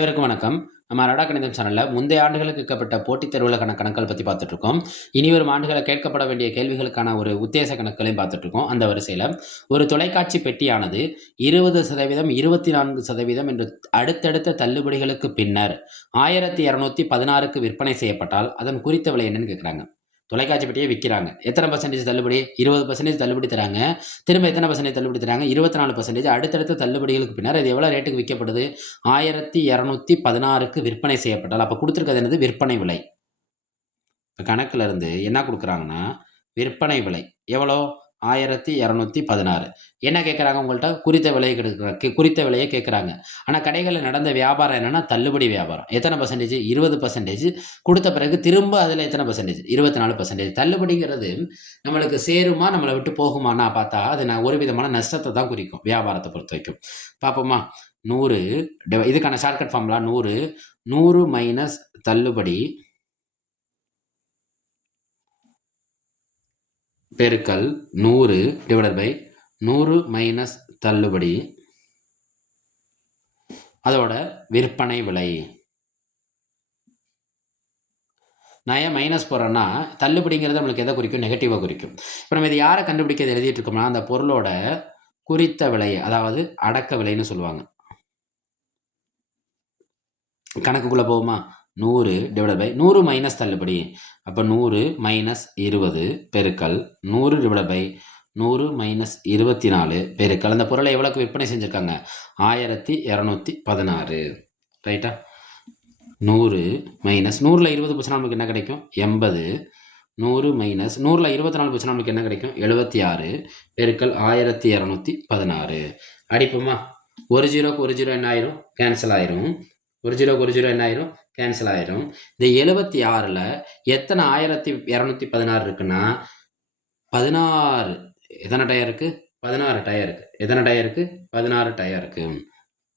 அனைவருக்கும் வணக்கம். நம்ம அரடா கணிதம் சேனலில் முந்தைய ஆண்டுகளுக்கு கேட்கப்பட்ட போட்டித் தேர்வுகளுக்கான கணக்குகள் பற்றி பார்த்துட்ருக்கோம். இனி வரும் ஆண்டுகளை கேட்கப்பட வேண்டிய கேள்விகளுக்கான ஒரு உத்தேச கணக்குகளையும் பார்த்துட்ருக்கோம். அந்த வரிசையில் ஒரு தொலைக்காட்சி பெட்டியானது இருபது சதவீதம் இருபத்தி நான்கு சதவீதம் என்று அடுத்தடுத்த தள்ளுபடிகளுக்கு பின்னர் ஆயிரத்தி இரநூத்தி பதினாறுக்கு விற்பனை செய்யப்பட்டால் அதன் குறித்த விலை என்னன்னு கேட்குறாங்க தொலைக்காட்சி பெட்டியே விற்கிறாங்க எத்தனை பர்சன்டேஜ் தள்ளுபடி? இருபது பர்சன்டேஜ் தள்ளுபடி தராங்க. திரும்ப எத்தனை பர்சன்டேஜ் தள்ளுபடி தராங்க? இருபத்தி நாலு பர்சன்டேஜ் அடுத்தடுத்த தள்ளுபடிகளுக்கு பின்னர் இது எவ்வளோ ரேட்டுக்கு விற்கப்படுது? ஆயிரத்தி இரநூத்தி பதினாறுக்கு விற்பனை செய்யப்பட்டால் அப்போ கொடுத்துருக்கிறது என்னது? விற்பனை விலை. இப்போ கணக்கில் இருந்து என்ன கொடுக்குறாங்கன்னா விற்பனை விலை. எவ்வளோ ஆயிரத்தி இரநூத்தி பதினாறு. என்ன கேட்குறாங்க உங்கள்கிட்ட குறித்த விலையை கெடுக்கிறாங்க குறித்த விலையை கேட்குறாங்க ஆனால் கடைகளில் நடந்த வியாபாரம் என்னென்னா தள்ளுபடி வியாபாரம். எத்தனை பர்சன்டேஜ் இருபது பர்சன்டேஜ் கொடுத்த பிறகு திரும்ப அதில் எத்தனை பர்சன்டேஜ் இருபத்தி நாலு பர்சன்டேஜ் தள்ளுபடிங்கிறது நம்மளுக்கு சேருமா நம்மளை விட்டு போகுமானா பார்த்தா அது நான் ஒரு விதமான நஷ்டத்தை தான் குறிக்கும் வியாபாரத்தை பொறுத்த வரைக்கும். பார்ப்போமா நூறு இதுக்கான ஷார்ட்கட் ஃபார்முலா நூறு. நூறு மைனஸ் தள்ளுபடி பெருக்கல் நூறு டிவைடட் பை நூறு மைனஸ் தள்ளுபடி. அதோட விற்பனை விலை. நான் ஏன் மைனஸ் போடுறேன்னா தள்ளுபடிங்கிறது நம்மளுக்கு எதை குறிக்கும்? நெகட்டிவாக குறிக்கும். இப்போ நம்ம இது யாரை கண்டுபிடிக்கிறது? எழுதிட்டு இருக்கோம்னா அந்த பொருளோட குறித்த விலை அதாவது அடக்க விலைன்னு சொல்லுவாங்க. கணக்குக்குள்ளே போகுமா? நூறு டிவைட் பை நூறு மைனஸ் தள்ளுபடி. அப்போ நூறு மைனஸ் இருபது பெருக்கல் நூறு டிவைட் பை நூறு மைனஸ் இருபத்தி நாலு பெருக்கல். அந்த பொருளை எவ்வளோக்கு விற்பனை செஞ்சுருக்காங்க? ஆயிரத்தி இரநூத்தி பதினாறு. ரைட்டா நூறு மைனஸ் நூறில் இருபது பர்சன்ட் நமக்கு என்ன கிடைக்கும்? எண்பது. நூறு மைனஸ் நூறில் இருபத்தி நாலு பர்சன்ட் நமக்கு என்ன கிடைக்கும்? எழுபத்தி ஆறு பெருக்கல் ஆயிரத்தி இரநூத்தி பதினாறு. அடிப்போமா? ஒரு ஜீரோக்கு ஒரு ஜீரோ என்ன ஆயிரும்? கேன்சல் ஆயிரும். ஒரு ஜீரோக்கு ஒரு ஜீரோ என்ன ஆயிரும்? கேன்சல் ஆயிரும். இந்த எழுபத்தி ஆறில் எத்தனை ஆயிரத்தி இரநூத்தி பதினாறு இருக்குன்னா பதினாறு எத்தனை டயர் இருக்குது பதினாறு டயர் இருக்குது எத்தனை டயர் இருக்குது பதினாறு டயர் இருக்குது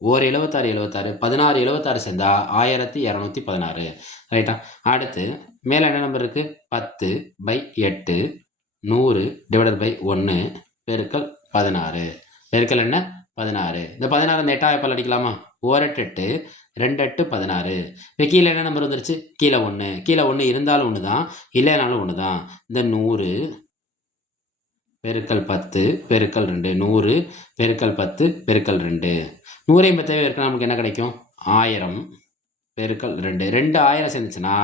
ஒரு எழுபத்தாறு எழுபத்தாறு பதினாறு எழுபத்தாறு சேர்ந்தா ஆயிரத்தி இரநூத்தி பதினாறு. ரைட்டா அடுத்து மேலே என்ன நம்பர் இருக்குது பத்து பை எட்டு நூறு டிவைடட் பை ஒன்று பெருக்கல் பதினாறு. பெருக்கல் என்ன? பதினாறு. இந்த பதினாறு இந்த எட்டாயிரப்பால் அடிக்கலாமா? ஓரெட்டு எட்டு ரெண்டு எட்டு பதினாறு. இப்போ கீழே என்ன நம்பர் வந்துருச்சு? கீழே ஒன்று கீழே ஒன்று இருந்தாலும் ஒன்று தான் இல்லைனாலும் ஒன்று தான் இந்த நூறு பெருக்கல் பத்து பெருக்கல் ரெண்டு. நூறு பெருக்கல் பத்து பெருக்கல் ரெண்டு. நூறையும் பத்தவே இருக்க நமக்கு என்ன கிடைக்கும்? ஆயிரம் பெருக்கல் ரெண்டு. ரெண்டு ஆயிரம் சேர்ந்துச்சுன்னா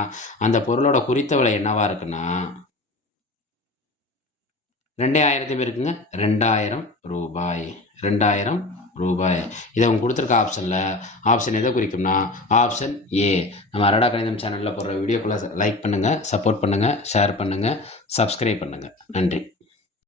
அந்த பொருளோட குறித்த விலை என்னவா இருக்குன்னா ரெண்டே ஆயிரத்தையும் இருக்குங்க ரெண்டாயிரம் ரூபாய். ரெண்டாயிரம் ரூபாய். இதை அவங்க கொடுத்துருக்க ஆப்ஷனில் ஆப்ஷன் எதை குறிக்கும்னா ஆப்ஷன் ஏ நம்ம அரடா கணிதம் சேனலில் போடுற வீடியோக்குள்ளே லைக் பண்ணுங்கள் சப்போர்ட் பண்ணுங்கள் ஷேர் பண்ணுங்கள் சப்ஸ்கிரைப் பண்ணுங்கள் நன்றி.